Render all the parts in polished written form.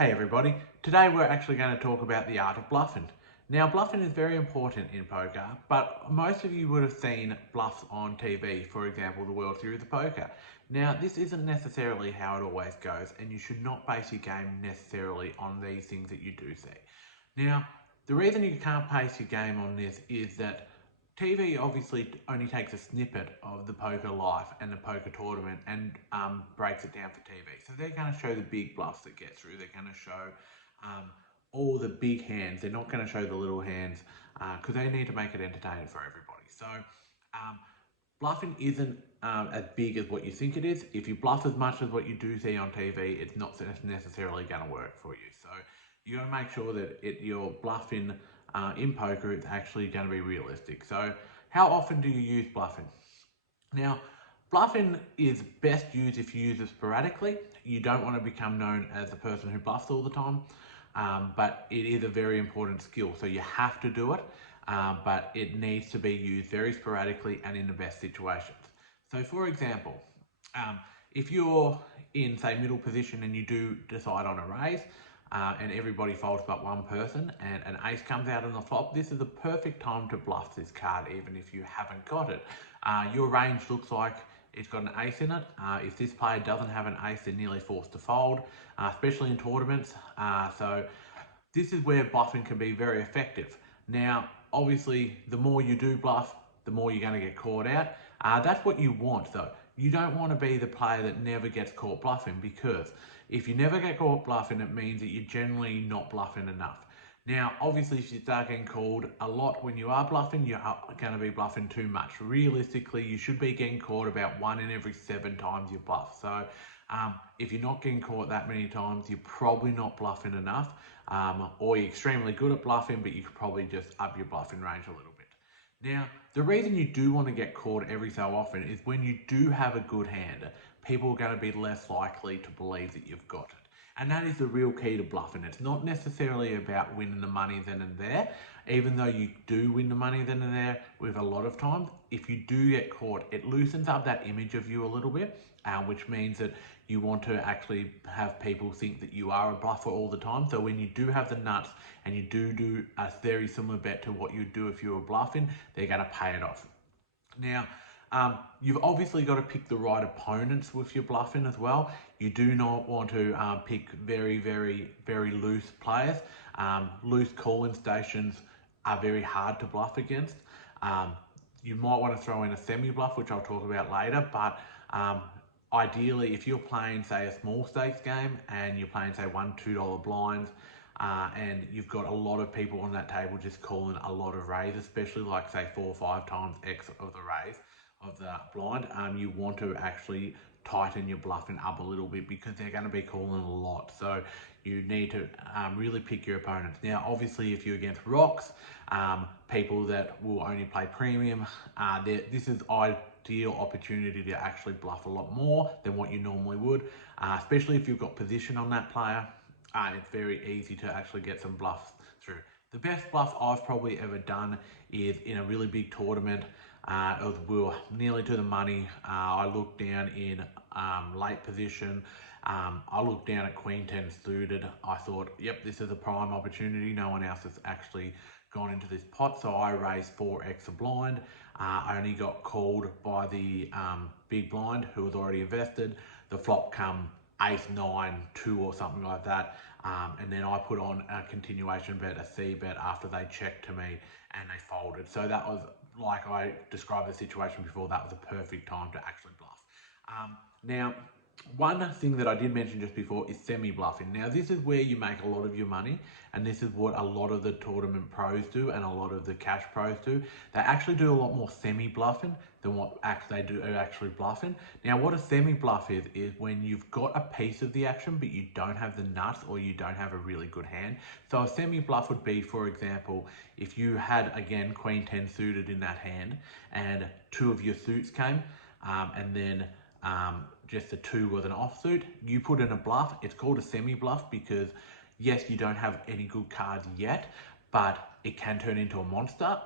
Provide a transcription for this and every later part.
Hey everybody, today we're actually going to talk about the art of bluffing. Now bluffing is very important in poker, but most of you would have seen bluffs on TV, for example the World Series of Poker. Now this isn't necessarily how it always goes, and you should not base your game necessarily on these things that you do see. Now the reason you can't base your game on this is that TV obviously only takes a snippet of the poker life and the poker tournament and breaks it down for TV. So they're going to show the big bluffs that get through. They're going to show um, all the big hands. They're not going to show the little hands because they need to make it entertaining for everybody. So um, bluffing isn't as big as what you think it is. If you bluff as much as what you do see on TV, it's not necessarily going to work for you. So you got to make sure that you're bluffing in poker, it's actually going to be realistic. So how often do you use bluffing? Now, bluffing is best used if you use it sporadically. You don't want to become known as the person who bluffs all the time, but it is a very important skill. So you have to do it, but it needs to be used very sporadically and in the best situations. So for example, if you're in, say, middle position and you do decide on a raise, and everybody folds but one person, and an ace comes out on the flop, this is the perfect time to bluff this card, even if you haven't got it. Your range looks like it's got an ace in it. If this player doesn't have an ace, they're nearly forced to fold, especially in tournaments. So this is where bluffing can be very effective. Now, obviously, the more you do bluff, the more you're going to get caught out. That's what you want, though. You don't want to be the player that never gets caught bluffing, because if you never get caught bluffing, it means that you're generally not bluffing enough. Now, obviously, if you start getting called a lot when you are bluffing, you are going to be bluffing too much. Realistically, you should be getting caught about 1 in every 7 times you bluff. So if you're not getting caught that many times, you're probably not bluffing enough, or you're extremely good at bluffing, but you could probably just up your bluffing range a little bit. Now, the reason you do want to get caught every so often is when you do have a good hand, people are going to be less likely to believe that you've got it. And that is the real key to bluffing. It's not necessarily about winning the money then and there, even though you do win the money then and there with a lot of times. If you do get caught, it loosens up that image of you a little bit, which means that you want to actually have people think that you are a bluffer all the time. So when you do have the nuts and you do a very similar bet to what you'd do if you were bluffing, they're going to pay it off. Now, you've obviously got to pick the right opponents with your bluffing as well. You do not want to pick very loose players. Loose call-in stations are very hard to bluff against. You might want to throw in a semi-bluff, which I'll talk about later, but ideally, if you're playing, say, a small stakes game and you're playing, say, $1, $2 blinds, and you've got a lot of people on that table just calling a lot of raise, especially like, say, 4 or 5 times X of the raise of the blind, you want to actually tighten your bluffing up a little bit, because they're going to be calling a lot. So you need to really pick your opponents. Now, obviously, if you're against rocks, people that will only play premium, this is ideal opportunity to actually bluff a lot more than what you normally would, especially if you've got position on that player. It's very easy to actually get some bluffs through. The best bluff I've probably ever done is in a really big tournament. We were nearly to the money. I looked down in late position. I looked down at Queen 10 suited. I thought, yep, this is a prime opportunity. No one else has actually gone into this pot. So I raised 4x a blind. I only got called by the big blind who was already invested. The flop come ace 9 2 or something like that, and then I put on a continuation bet, a C bet, after they checked to me and they folded. So that was, like I described the situation before, that was a perfect time to actually bluff. Now, one thing that I did mention just before is semi-bluffing. Now, this is where you make a lot of your money, and this is what a lot of the tournament pros do and a lot of the cash pros do. They actually do a lot more semi-bluffing than what they do actually bluffing. Now, what a semi-bluff is when you've got a piece of the action, but you don't have the nuts, or you don't have a really good hand. So a semi-bluff would be, for example, if you had, again, Queen 10 suited in that hand, and 2 of your suits came, and then just a 2 with an offsuit, you put in a bluff. It's called a semi-bluff because, yes, you don't have any good cards yet, but it can turn into a monster.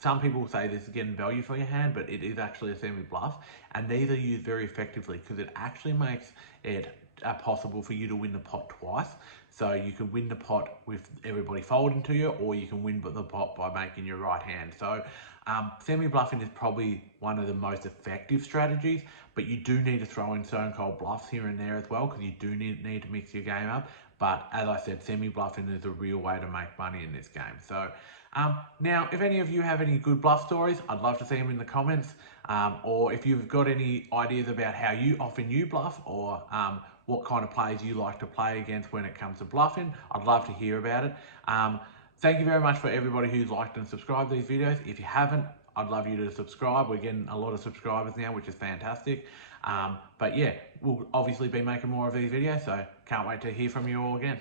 Some people say this is getting value for your hand, but it is actually a semi-bluff, and these are used very effectively because it actually makes it possible for you to win the pot twice. So you can win the pot with everybody folding to you, or you can win the pot by making your right hand. So semi-bluffing is probably one of the most effective strategies, but you do need to throw in stone cold bluffs here and there as well, because you do need to mix your game up. But as I said, semi-bluffing is a real way to make money in this game. So now, if any of you have any good bluff stories, I'd love to see them in the comments. Or if you've got any ideas about how often you bluff, or what kind of players you like to play against when it comes to bluffing, I'd love to hear about it. Thank you very much for everybody who's liked and subscribed these videos. If you haven't, I'd love you to subscribe. We're getting a lot of subscribers now, which is fantastic. But yeah, we'll obviously be making more of these videos, so can't wait to hear from you all again.